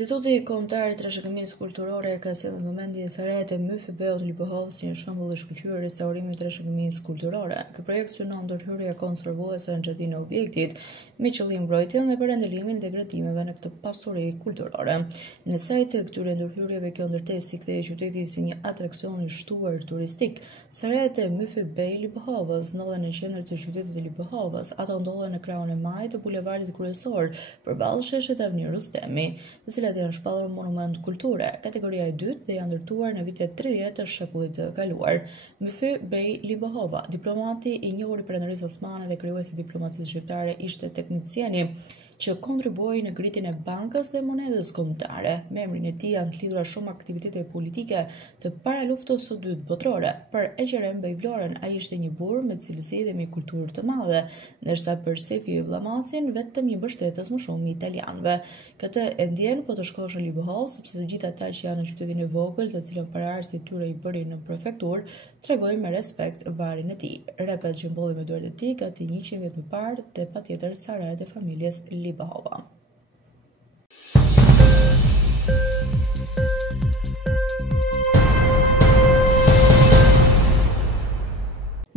Instituti Kombëtar i Trashëgimisë Kulturore ka sjellë në vëmendje thërret e MYFB-ut Lipohovës si një shembull i shkëlqyer restaurimit të trashëgimisë kulturore. Ky projekt synon ndërhyrje konservuese në xhatinë e objektit me qëllim mbrojtjen dhe parandalimin e degradimeve në këtë pasuri kulturore. Në sajt të këtyre ndërhyrjeve kjo ndërtesë kthehej qytetit si një atraksion i shtuar turistik. Thërret e MYFB Lipohovës ndodhen në qendër të qytetit të Lipohovës. Ato ndodhen në krahun e majit të bulevardit kryesor përballë sheshit Avni Rustemi, të cilat janë shpallur monument kulture, kategoria e dytë dhe janë ndërtuar në vitet 30 të shekullit të kaluar. MYFB Lipohova, diplomati i njohur i Perandorisë Osmane dhe krijuesi i diplomacisë shqiptare, ishte teknicieni që kontribuoi në ngritjen e bankës dhe monedhës kombëtare. Me emrin e tij janë të lidhura shumë aktivitete politike të paraluftës së dytë botërore. Për Eqerem Bejvlorën, ai ishte një burr me cilësi dhe me kulturë të madhe, ndërsa për Sefi Vllamasin vetëm një mbështetës më shumë i italianëve. Këtë e ndjen po të shkosh në Lipohovë, sepse të gjithë ata që janë në qytetin e vogël, të cilën paraardhësit tyre i bërin në prefekturë, tregojnë me respekt varin e tij. Repet që mbulli me duart e tij gati 100 vjet më parë dhe patjetër Sarajat e familjes Lipohova.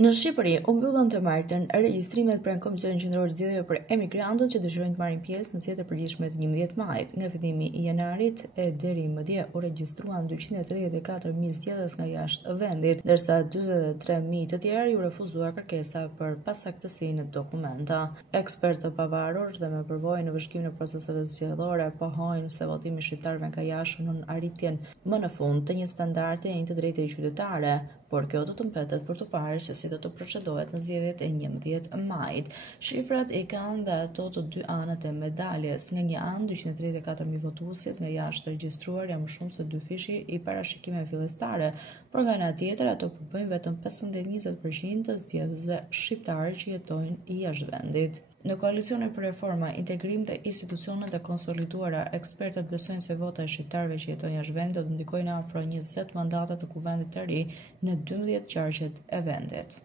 Në Shqipëri, u mbyllën të martën regjistrimet pranë Komisionit Qendror të Zgjedhjeve për emigrantët që dëshirojnë të marrin pjesë në zgjedhjet e përgjithshme të 11 majit. Nga fillimi i janarit e deri mëdje u regjistruan 234.000 zgjedhës nga jashtë vendit, ndërsa 43.000 të tjerë ju refuzuar kërkesa për pasaktësi në dokumenta. Ekspertë të pavarur dhe me përvojë në vëzhgimin e proceseve zgjedhore pohojnë se votimi i shqiptarëve nga jashtë në arritjen më në fund të një standardi e një të drejtë qytetare, por kjo do të mbetet për të parë se si do të procedohet në zgjedhjet e 11 majit. Shifrat i kanë dhe ato të dy anët e medaljes. Nga një anë, 234.000 votuesit nga jashtë regjistruar janë më shumë se dy fishi i parashikimeve fillestare, por nga ana tjetër ato përbëjnë vetëm 15-20% të zgjedhësve shqiptarë që jetojnë jashtë vendit. Në koalicionin për reforma, integrim dhe institucionet e konsoliduara, ekspertët besojnë se vota e shqiptarëve që jetojnë jashtë vendit do të ndikojnë afro 20 mandate të kuvendit të ri në 12 qarqet e vendit.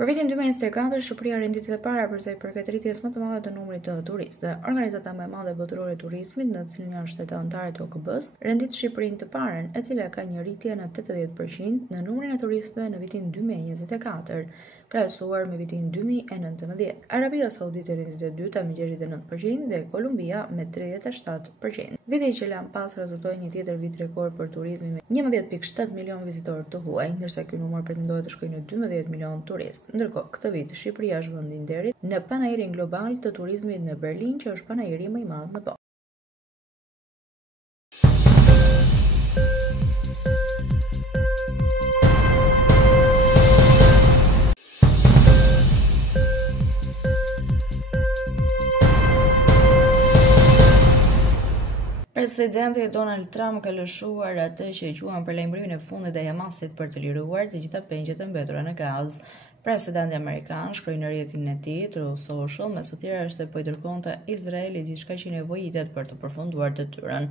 Për vitin 2024, Shqipëria renditet e para për sa i përket rritjes më të madhe të numrit të turistëve. Organizata më e madhe botërore e turizmit, në të cilën janë shtetet anëtare të OKB-s, rendit Shqipërinë të parën, e cila ka një rritje në 80% në numrin e turistëve në vitin 2024, krahasuar me vitin 2019. Arabia Saudite rendit e dyta me 69% dhe Kolumbia me 37%. Viti që lan pas rezultoi një tjetër vit rekord për turizmin me 11.7 milion vizitorë të huaj, ndërsa ky numër pretendohet të shkojë në 12 milion turistë. Ndërkohë, këtë vit Shqipëria është vendi i nderit në panairin global të turizmit në Berlin, që është panairi më i madh në botë. Presidenti Donald Trump ka lëshuar atë që quhen për lajmërimin e fundit të Hamasit për të liruar të gjitha pengjet e mbetura në Gazë. Presidenti amerikan shkroi në rrjetin e tij Truth Social, mes të tjera se po i dërgonte Izraelit diçka që nevojitet për të përfunduar detyrën.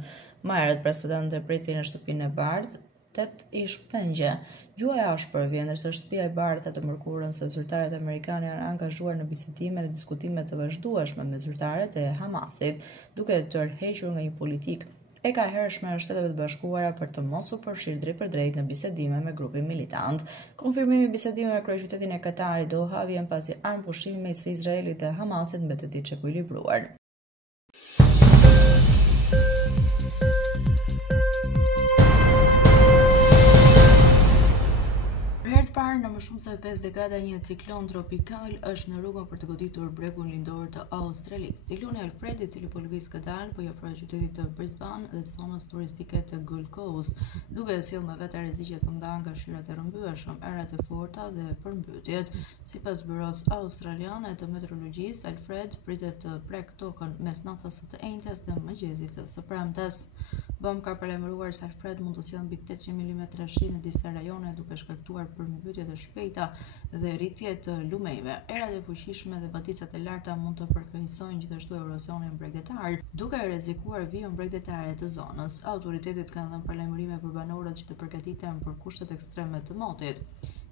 Më herët presidenti priti në shtëpinë e bardhë 8 ish pengje. Gjua e ashpër vjen ndërsa shtëpia e bardhë të mërkurën se zyrtarët amerikanë janë angazhuar në bisedime dhe diskutime të vazhdueshme me zyrtarët e Hamasit, duke tërhequr nga një politikë e ka hershme e Shteteve të Bashkuara për të mos u përfshirë drejt për drejt në bisedime me grupin militant. Konfirmimi i bisedimeve me kryeqytetin e Katarit Doha vjen pasi armpushimi mes Izraelit dhe Hamasit mbetet i çekuilibruar. Parë në më shumë se 5 dekada një ciklon tropikal është në rrugën për të goditur bregun lindor të Australisë. Cikloni Alfred, i cili po lëviz kadal, po i ofroi qytetit të Brisbane dhe zonës turistike të Gold Coast, duke sjellë me vete rreziqe të mëdha nga shirat e rrëmbyeshëm, erat e forta dhe përmbytjet. Sipas Byros Australiane të Meteorologjisë, Alfred pritet të prek tokën mes natës së të enjtes dhe mëngjesit së premtes. BOM ka paralajmëruar se fred mund të sjellë mbi 800 mm shi në disa rajone, duke shkaktuar përmbytje të shpejta dhe rritje të lumejve. Erat e fuqishme dhe baticat e larta mund të përkeqësojnë gjithashtu erosionin bregdetar, duke rrezikuar vijën bregdetare të zonës. Autoritetet kanë dhënë paralajmërime për banorët që të përgatiten për kushtet ekstreme të motit.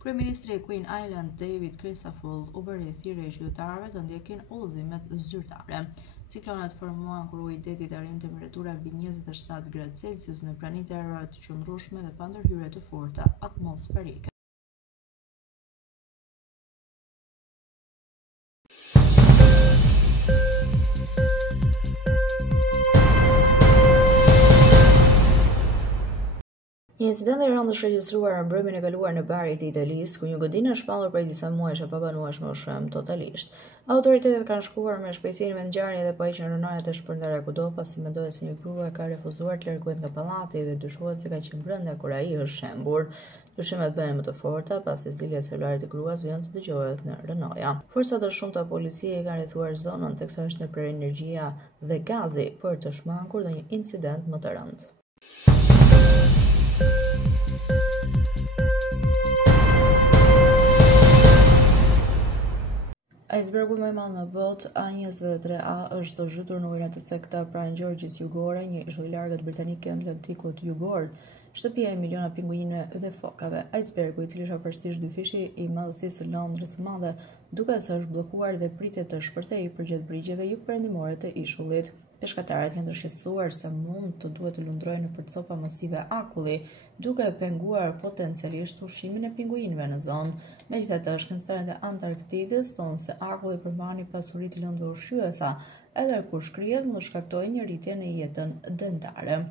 Kryeministri i Queen Island David Crisafulli u bëri thirrje qytetarëve të ndjekin udhëzimet zyrtare. Ciklonet formohen kur uji i detit arrin temperatura mbi 27 gradë Celsius në pranitë e erave të qëndrueshme dhe pa ndërhyrje të forta atmosferike. Një incident i rëndë është regjistruar në mbrëmjen e kaluar në Bari të Italisë, ku një godinë është shpallur prej disa muajsh e pabanueshme u shëm totalisht. Autoritetet kanë shkuar me shpejtësi në ngjarje dhe po heqin rënojat e shpërndarë kudo, pasi mendohet se një grua ka refuzuar të largohet nga pallati dhe dyshohet se ka qenë brenda kur ai është shembur. Dyshimet bëhen më të forta pasi zilja celulare të gruas vjen të dëgjohet në rënoja. Forcat të shumta policie kanë rrethuar zonën teksa është ndërprer energjia dhe gazi për të shmangur ndonjë incident më të rëndë. Icebergu më i madh në botë, A23A, është zhytur në ujërat e cekta pranë Gjorgjis Jugore, një ishull i largët britanike në Atlantikut Jugor, shtëpia e miliona pinguinëve dhe fokave. Icebergu, i cili është afërsisht dyfishi i madhësisë së Londrës së Madhe, duket se është bllokuar dhe pritet të shpërthejë përgjatë brigjeve jugperëndimore të ishullit. Peshqatarët janë të shqetësuar se mund të duhet të lundrojnë nëpër copa masive akulli, duke penguar potencialisht ushqimin e pinguinëve në zonë. Megjithatë, shkencëtarët e Antarktidës thonë se akulli përmban një pasuri të lëndëve ushqyesa, edhe kur shkrihet mund të shkaktojë një rritje në jetën dentare.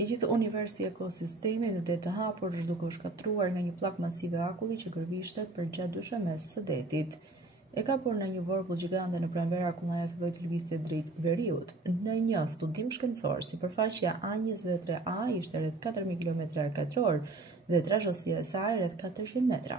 I gjithë universi i ekosistemit në det të hapur është duke u shkatruar nga një pllak masive akulli që gërvishtet përgjatë dyshemes së detit. E kapur në një vorbull gjigande në pranverë, akullaja filloi të lëvizte drejt veriut. Në një studim shkencor, sipërfaqja A23A ishte rreth 4000 km2 dhe trashësia e saj rreth 400 metra.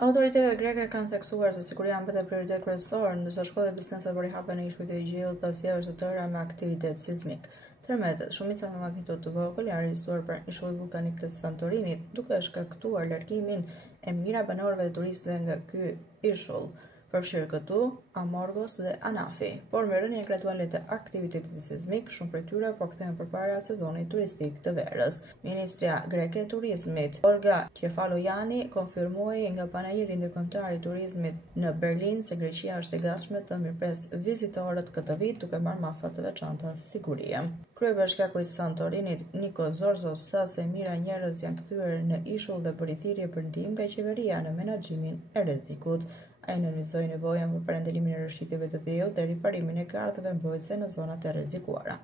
Autoritetet greke kanë theksuar se siguria mbetet prioritet kryesor, ndërsa shkollat dhe bizneset po rihapen në ishujt e qiellit pas javësh të tëra me aktivitet sismik. Tërmetet, shumica me magnitudë të vogël, janë regjistruar pranë ishullit vulkanik të Santorinit, duke shkaktuar largimin e mijëra banorëve dhe turistëve nga ky ishull, përfshirë këtu Amorgos dhe Anafi, por me rënien graduale të aktivitetit sismik, shumë prej tyre po kthehen përpara sezonit turistik të verës. Ministria greke e turizmit, Olga Kefalogiani, konfirmoi nga panajiri ndërkombëtar i turizmit në Berlin se Greqia është e gatshme të mirëpresë vizitorët këtë vit, duke marrë masa të veçanta sigurie. Kryebashkiaku i Santorinit, Nikos Zorzos, tha se mijëra njerëz janë kthyer në ishull dhe bëri thirrje për ndihmë nga qeveria në menaxhimin e rrezikut. Ai analizoi nevojën për parandalimin e rrëshqitjeve të thellë dhe riparimin e karteve mbrojtëse në zonat e rrezikuara.